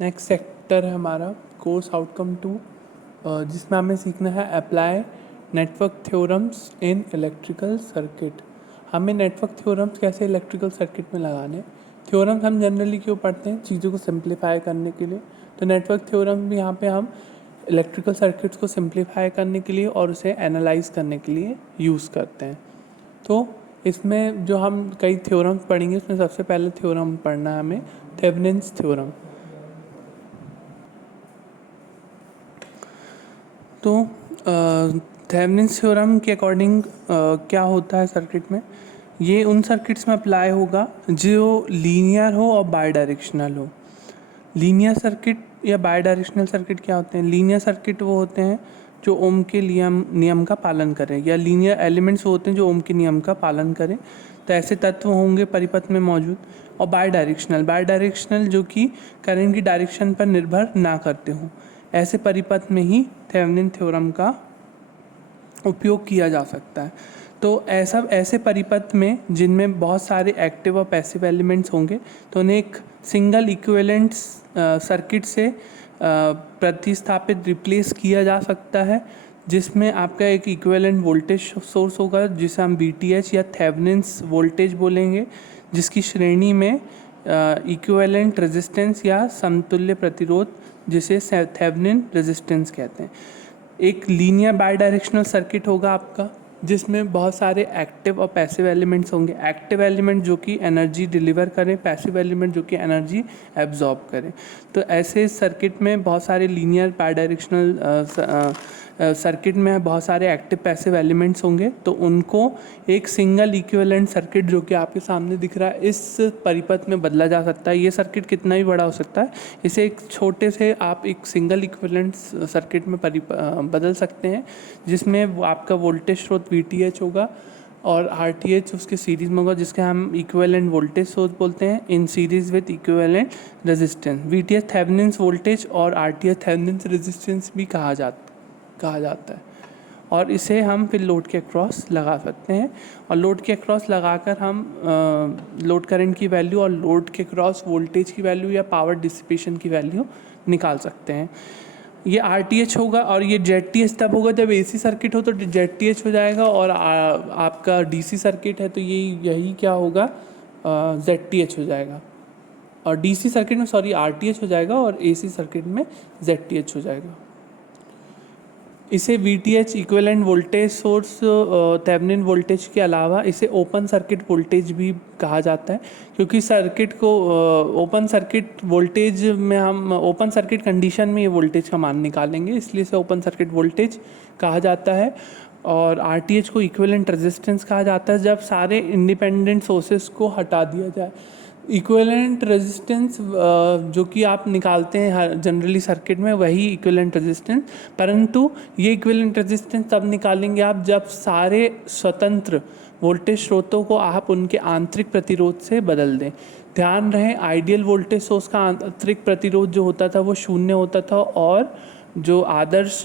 Next sector है हमारा course outcome 2, जिसमें हमें सीखना है apply network theorems in electrical circuit. हमें नेटवर्क थ्योरम्स कैसे इलेक्ट्रिकल सर्किट में लगाने। थ्योरम्स हम जनरली क्यों पढ़ते हैं, चीज़ों को सिंप्लीफाई करने के लिए। तो नेटवर्क थ्योरम भी यहाँ पे हम इलेक्ट्रिकल सर्किट्स को सिंप्लीफाई करने के लिए और उसे एनालाइज करने के लिए यूज़ करते हैं। तो इसमें जो हम कई थ्योरम्स पढ़ेंगे, उसमें सबसे पहले थ्योरम पढ़ना है हमें थेवेनिन्स थ्योरम। तो थेवेनिन्स थ्योरम के अकॉर्डिंग क्या होता है सर्किट में, ये उन सर्किट्स में अप्लाई होगा जो लीनियर हो और बाई डायरेक्शनल हो। लीनियर सर्किट या बाई डायरेक्शनल सर्किट क्या होते हैं? लीनियर सर्किट वो होते हैं जो ओम के नियम का पालन करें, या लीनियर एलिमेंट्स होते हैं जो ओम के नियम का पालन करें। तो ऐसे तत्व होंगे परिपथ में मौजूद। और बाई डायरेक्शनल जो कि करंट की डायरेक्शन पर निर्भर ना करते हों, ऐसे परिपथ में ही थेवेनिन थ्योरम का उपयोग किया जा सकता है। तो ऐसे परिपथ में जिनमें बहुत सारे एक्टिव और पैसिव एलिमेंट्स होंगे, तो उन्हें एक सिंगल इक्विवेलेंट सर्किट से प्रतिस्थापित रिप्लेस किया जा सकता है, जिसमें आपका एक इक्विवेलेंट वोल्टेज सोर्स होगा जिसे हम VTH या थेवेनिन्स वोल्टेज बोलेंगे, जिसकी श्रेणी में इक्विवेलेंट रेजिस्टेंस या समतुल्य प्रतिरोध जिसे थेवेनिन रेजिस्टेंस कहते हैं। एक लीनियर बाई डायरेक्शनल सर्किट होगा आपका, जिसमें बहुत सारे एक्टिव और पैसिव एलिमेंट्स होंगे। एक्टिव एलिमेंट जो कि एनर्जी डिलीवर करें, पैसिव एलिमेंट जो कि एनर्जी एब्जॉर्ब करें। तो ऐसे सर्किट में बहुत सारे लीनियर बाई डायरेक्शनल सर्किट में बहुत सारे एक्टिव पैसिव एलिमेंट्स होंगे, तो उनको एक सिंगल इक्विवेलेंट सर्किट जो कि आपके सामने दिख रहा है इस परिपथ में बदला जा सकता है। ये सर्किट कितना भी बड़ा हो सकता है, इसे एक छोटे से आप एक सिंगल इक्विवेलेंट सर्किट में बदल सकते हैं, जिसमें आपका वोल्टेज स्रोत VTH होगा और RTH उसके सीरीज में होगा, जिसके हम इक्विवेलेंट वोल्टेज सोर्स बोलते हैं in series with equivalent resistance. VTH Thevenin's voltage और RTH थेवेनिन्स रेजिस्टेंस भी कहा जाता है। और इसे हम फिर लोड के अक्रॉस लगा सकते हैं, और लोड के अक्रॉस लगाकर हम लोड करंट की वैल्यू और लोड के अक्रॉस वोल्टेज की वैल्यू या पावर डिसिपेशन की वैल्यू निकाल सकते हैं। ये RTH होगा, और ये ZTH तब होगा जब AC सर्किट हो तो ZTH हो जाएगा, और आपका DC सर्किट है तो यही क्या होगा, ZTH हो जाएगा। और DC सर्किट में RTH हो जाएगा, और AC सर्किट में ZTH हो जाएगा। इसे VTH equivalent voltage source Thevenin voltage के अलावा इसे ओपन सर्किट वोल्टेज भी कहा जाता है, क्योंकि सर्किट को ओपन सर्किट वोल्टेज में हम ओपन सर्किट कंडीशन में ये वोल्टेज का मान निकालेंगे, इसलिए इसे ओपन सर्किट वोल्टेज कहा जाता है। और RTH को इक्विवेलेंट रेजिस्टेंस कहा जाता है जब सारे इंडिपेंडेंट सोर्सेस को हटा दिया जाए। इक्विवेलेंट रेजिस्टेंस जो कि आप निकालते हैं जनरली सर्किट में, वही इक्विवेलेंट रेजिस्टेंस, परंतु ये इक्विवेलेंट रेजिस्टेंस तब निकालेंगे आप जब सारे स्वतंत्र वोल्टेज स्रोतों को आप उनके आंतरिक प्रतिरोध से बदल दें। ध्यान रहे, आइडियल वोल्टेज सोर्स का आंतरिक प्रतिरोध जो होता था वो 0 होता था, और जो आदर्श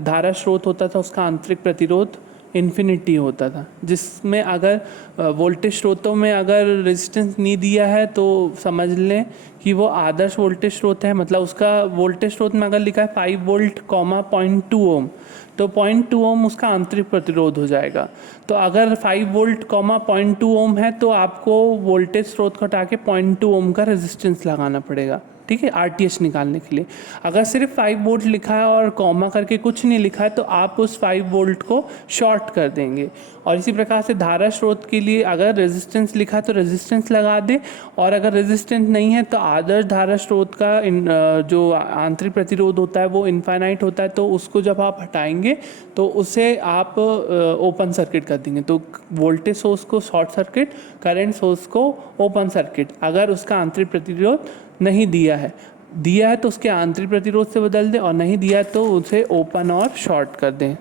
धारा स्रोत होता था उसका आंतरिक प्रतिरोध इन्फिनिटी होता था, जिसमें अगर वोल्टेज स्रोतों में अगर रेजिस्टेंस नहीं दिया है तो समझ लें कि वो आदर्श वोल्टेज स्रोत है। मतलब उसका वोल्टेज स्रोत में अगर लिखा है 5 वोल्ट 0.2 ओम, तो 0.2 ओम उसका आंतरिक प्रतिरोध हो जाएगा। तो अगर 5 वोल्ट 0.2 ओम है तो आपको वोल्टेज स्रोत को हटा के 0.2 ओम का रेजिस्टेंस लगाना पड़ेगा, ठीक है, RTH निकालने के लिए। अगर सिर्फ 5 वोल्ट लिखा है और कॉमा करके कुछ नहीं लिखा है तो आप उस 5 वोल्ट को शॉर्ट कर देंगे। और इसी प्रकार से धारा स्रोत के लिए अगर रेजिस्टेंस लिखा है तो रेजिस्टेंस लगा दें, और अगर रेजिस्टेंस नहीं है तो आदर्श धारा स्रोत का जो आंतरिक प्रतिरोध होता है वो इनफाइनाइट होता है, तो उसको जब आप हटाएंगे तो उसे आप ओपन सर्किट कर देंगे। तो वोल्टेज सोर्स को शॉर्ट सर्किट, करंट सोर्स को ओपन सर्किट। अगर उसका आंतरिक प्रतिरोध नहीं दिया है तो उसके आंतरिक प्रतिरोध से बदल दें, और नहीं दिया है तो उसे ओपन और शॉर्ट कर दें,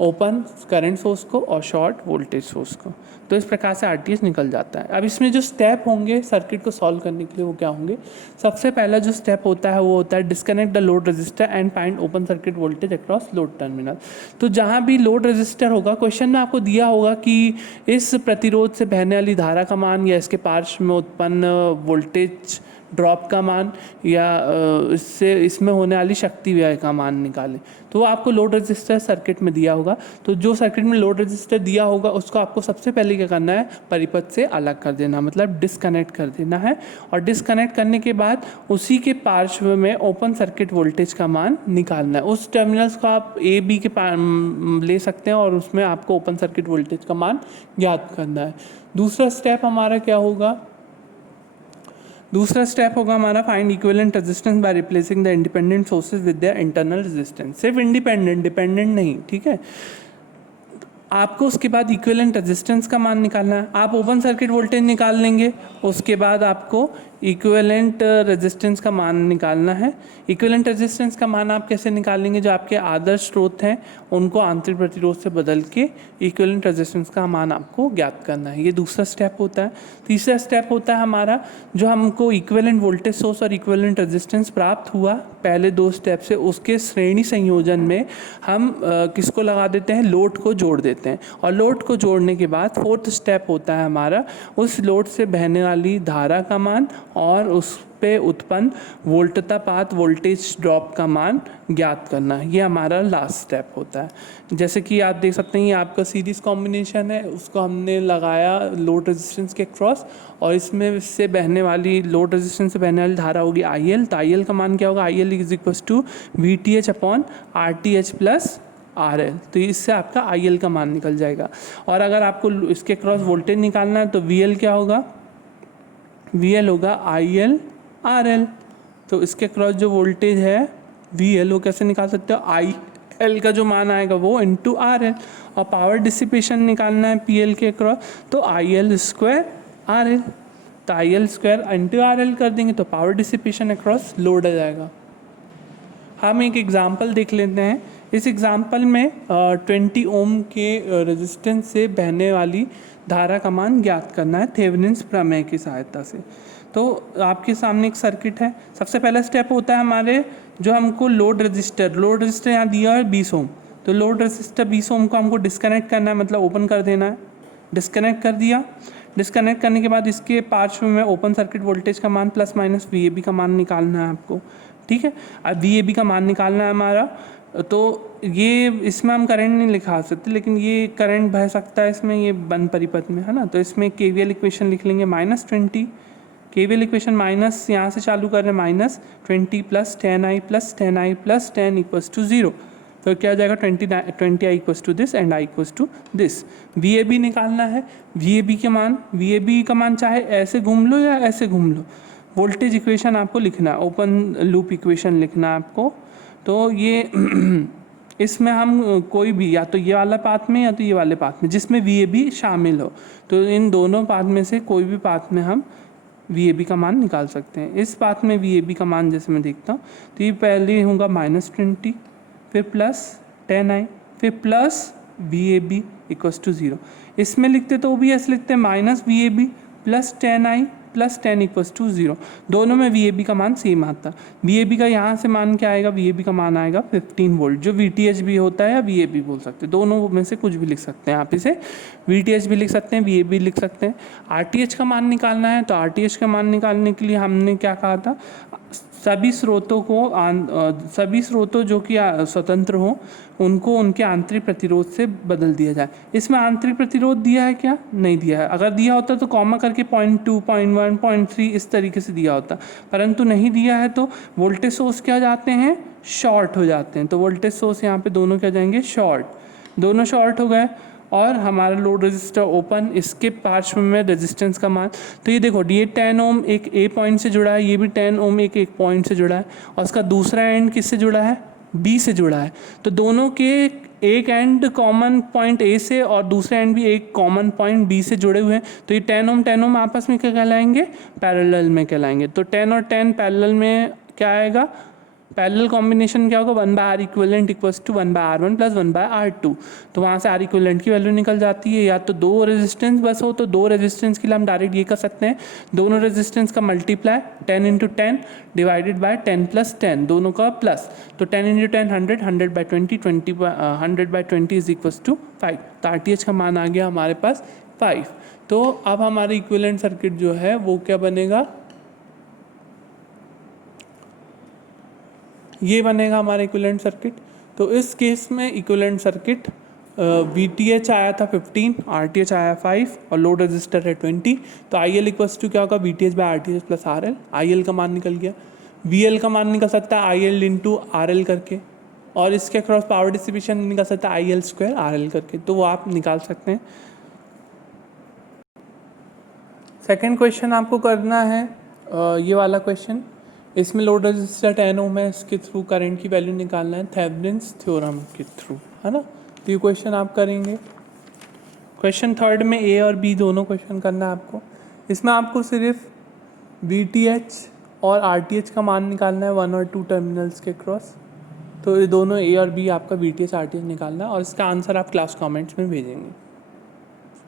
ओपन करंट सोर्स को और शॉर्ट वोल्टेज सोर्स को। तो इस प्रकार से आरटीएच निकल जाता है। अब इसमें जो स्टेप होंगे सर्किट को सॉल्व करने के लिए वो क्या होंगे, सबसे पहला जो स्टेप होता है वो होता है disconnect the load register and find open circuit voltage across load terminal. तो जहाँ भी लोड रजिस्टर होगा, क्वेश्चन में आपको दिया होगा कि इस प्रतिरोध से बहने वाली धारा का मान या इसके पार्श्व में उत्पन्न वोल्टेज ड्रॉप का मान या इससे इसमें होने वाली शक्ति व्यय का मान निकालें। तो वो आपको लोड रजिस्टर सर्किट में दिया होगा। तो जो सर्किट में लोड रजिस्टर दिया होगा उसको आपको सबसे पहले क्या करना है, परिपथ से अलग कर देना, मतलब डिस्कनेक्ट कर देना है। और डिस्कनेक्ट करने के बाद उसी के पार्श्व में ओपन सर्किट वोल्टेज का मान निकालना है। उस टर्मिनल्स को आप ए बी के ले सकते हैं और उसमें आपको ओपन सर्किट वोल्टेज का मान ज्ञात करना है। दूसरा स्टेप हमारा क्या होगा, दूसरा स्टेप होगा हमारा find equivalent resistance by replacing the independent sources with their internal resistance. सिर्फ इंडिपेंडेंट, डिपेंडेंट नहीं, ठीक है। आपको उसके बाद इक्विवेलेंट रेजिस्टेंस का मान निकालना है। आप ओपन सर्किट वोल्टेज निकाल लेंगे, उसके बाद आपको इक्विवेलेंट रेजिस्टेंस का मान निकालना है। इक्विवेलेंट रेजिस्टेंस का मान आप कैसे निकालेंगे, जो आपके आदर्श स्रोत हैं उनको आंतरिक प्रतिरोध से बदल के इक्विवेलेंट रेजिस्टेंस का मान आपको ज्ञात करना है। ये दूसरा स्टेप होता है। तीसरा स्टेप होता है हमारा, जो हमको इक्विवेलेंट वोल्टेज सोर्स और इक्विवेलेंट रेजिस्टेंस प्राप्त हुआ पहले दो स्टेप से, उसके श्रेणी संयोजन में हम किसको लगा देते हैं, लोड को जोड़ देते हैं। और लोड को जोड़ने के बाद फोर्थ स्टेप होता है हमारा, उस लोड से बहने वाली धारा का मान और उस पे उत्पन्न वोल्टतापात वोल्टेज ड्रॉप का मान ज्ञात करना। ये हमारा लास्ट स्टेप होता है। जैसे कि आप देख सकते हैं ये आपका सीरीज कॉम्बिनेशन है, उसको हमने लगाया लोड रेजिस्टेंस के क्रॉस और इसमें से बहने वाली लोड रेजिस्टेंस से बहने वाली धारा होगी IL। तो IL का मान क्या होगा, IL is equal to VTH upon RTH plus RL। तो इससे आपका IL का मान निकल जाएगा। और अगर आपको इसके क्रॉस वोल्टेज निकालना है तो VL क्या होगा, VL होगा IL RL। तो इसके क्रॉस जो वोल्टेज है VL वो कैसे निकाल सकते हो, IL का जो मान आएगा वो इंटू RL। और पावर डिसिपेशन निकालना है PL के क्रॉस, तो IL स्क्वायर RL। तो IL स्क्वायर इंटू RL कर देंगे तो पावर डिसिपेशन अक्रॉस लोड आ जाएगा। हम एक एग्जाम्पल देख लेते हैं। इस एग्जाम्पल में 20 ओम के रेजिस्टेंस से बहने वाली धारा का मान ज्ञात करना है थेवेनिन्स प्रमेय की सहायता से। तो आपके सामने एक सर्किट है। सबसे पहला स्टेप होता है हमारे, जो हमको लोड रजिस्टर यहाँ दिया है 20 ओम। तो लोड रजिस्टर 20 ओम को हमको डिस्कनेक्ट करना है, मतलब ओपन कर देना है। डिस्कनेक्ट कर दिया। डिस्कनेक्ट करने के बाद इसके पार्श्व में ओपन सर्किट वोल्टेज का मान प्लस माइनस VAB का मान निकालना है आपको, ठीक है। अब VAB का मान निकालना है हमारा, तो ये इसमें हम करंट नहीं लिखा सकते, लेकिन ये करंट बह सकता है इसमें, ये बंद परिपथ में है ना। तो इसमें KVL इक्वेशन लिख लेंगे -20। KVL इक्वेशन माइनस यहाँ से चालू कर रहे हैं, -20 plus 10i plus 10i plus 10 equals to 0। तो क्या हो जाएगा 20i equals to this and i equals to this. VAB निकालना है। VAB का मान चाहे ऐसे घूम लो या ऐसे घूम लो। वोल्टेज इक्वेशन आपको लिखना है, ओपन लूप इक्वेशन लिखना है आपको। तो ये इसमें हम कोई भी, या तो ये वाला पाथ में या तो ये वाले पाथ में, जिसमें VAB शामिल हो, तो इन दोनों पाथ में से कोई भी पाथ में हम VAB का मान निकाल सकते हैं। इस पाथ में VAB का मान जैसे मैं देखता हूँ तो ये पहले होगा -20, फिर प्लस 10i, फिर प्लस VAB इक्वल्स टू 0। इसमें लिखते तो भी ऐसे लिखते हैं -VAB plus 10i plus 10 equals to 0। दोनों में VAB का मान सेम आता। VAB का यहाँ से मान क्या आएगा, VAB का मान आएगा 15 वोल्ट, जो VTH भी होता है या VAB बोल सकते हैं, दोनों में से कुछ भी लिख सकते हैं। आप इसे VTH भी लिख सकते हैं, VAB लिख सकते हैं। RTH का मान निकालना है, तो RTH का मान निकालने के लिए हमने क्या कहा था, सभी स्रोतों जो कि स्वतंत्र हों उनको उनके आंतरिक प्रतिरोध से बदल दिया जाए। इसमें आंतरिक प्रतिरोध दिया है क्या, नहीं दिया है। अगर दिया होता तो कॉमा करके 0.2, 0.1, 0.3 इस तरीके से दिया होता, परंतु नहीं दिया है तो वोल्टेज सोर्स क्या जाते हैं, शॉर्ट हो जाते हैं। तो वोल्टेज सोर्स यहाँ पे दोनों क्या जाएंगे, शॉर्ट। दोनों शॉर्ट हो गए और हमारा लोड रजिस्टर ओपन, इसके पार्श्व में रेजिस्टेंस का मान। तो ये देखो ये 10 ओम एक A पॉइंट से जुड़ा है, ये भी 10 ओम एक पॉइंट से जुड़ा है, और उसका दूसरा एंड किससे जुड़ा है, B से जुड़ा है। तो दोनों के एक एंड कॉमन पॉइंट A से और दूसरे एंड भी एक कॉमन पॉइंट B से जुड़े हुए हैं। तो ये 10 ओम आपस में क्या कहलाएंगे, पैरेलल में कहलाएंगे। तो 10 और 10 पैरेलल में क्या आएगा, पैरेलल कॉम्बिनेशन क्या होगा, 1/R equivalent equals to 1/R1 plus 1/R2। तो वहाँ से R इक्विवेलेंट की वैल्यू निकल जाती है। या तो दो रेजिस्टेंस बस हो तो दो रेजिस्टेंस के लिए हम डायरेक्ट ये कर सकते हैं, दोनों रेजिस्टेंस का मल्टीप्लाई 10 × 10 डिवाइडेड बाय 10 + 10, दोनों का प्लस। तो 10 × 10 100, 100/20, 100/20 इज इक्वल्स टू 5। तो RTH का मान आ गया हमारे पास 5। तो अब हमारी इक्विवेलेंट सर्किट जो है वो क्या बनेगा, ये बनेगा हमारा इक्विवेलेंट सर्किट। तो इस केस में इक्विवेलेंट सर्किट VTH आया था 15, RTH आया 5 और लोड रजिस्टर है 20। तो IL इक्वल्स टू क्या होगा, VTH/RTH प्लस RL। IL का मान निकल गया। VL का मान निकल सकता है IL × RL करके, और इसके अक्रॉस पावर डिस्ट्रीब्यूशन निकल सकता है IL² RL करके, तो वो आप निकाल सकते हैं। सेकेंड क्वेश्चन आपको करना है ये वाला क्वेश्चन। इसमें लोड रजिस्टर 10 ओम है, इसके थ्रू करंट की वैल्यू निकालना है थेवेनिन्स थ्योरम के थ्रू, है ना। तो ये क्वेश्चन आप करेंगे। क्वेश्चन थर्ड में A और B दोनों क्वेश्चन करना है आपको। इसमें आपको सिर्फ VTH और RTH का मान निकालना है 1 और 2 टर्मिनल्स के क्रॉस। तो ये दोनों A और B आपका VTH RTH निकालना है, और इसका आंसर आप क्लास कमेंट्स में भेजेंगे।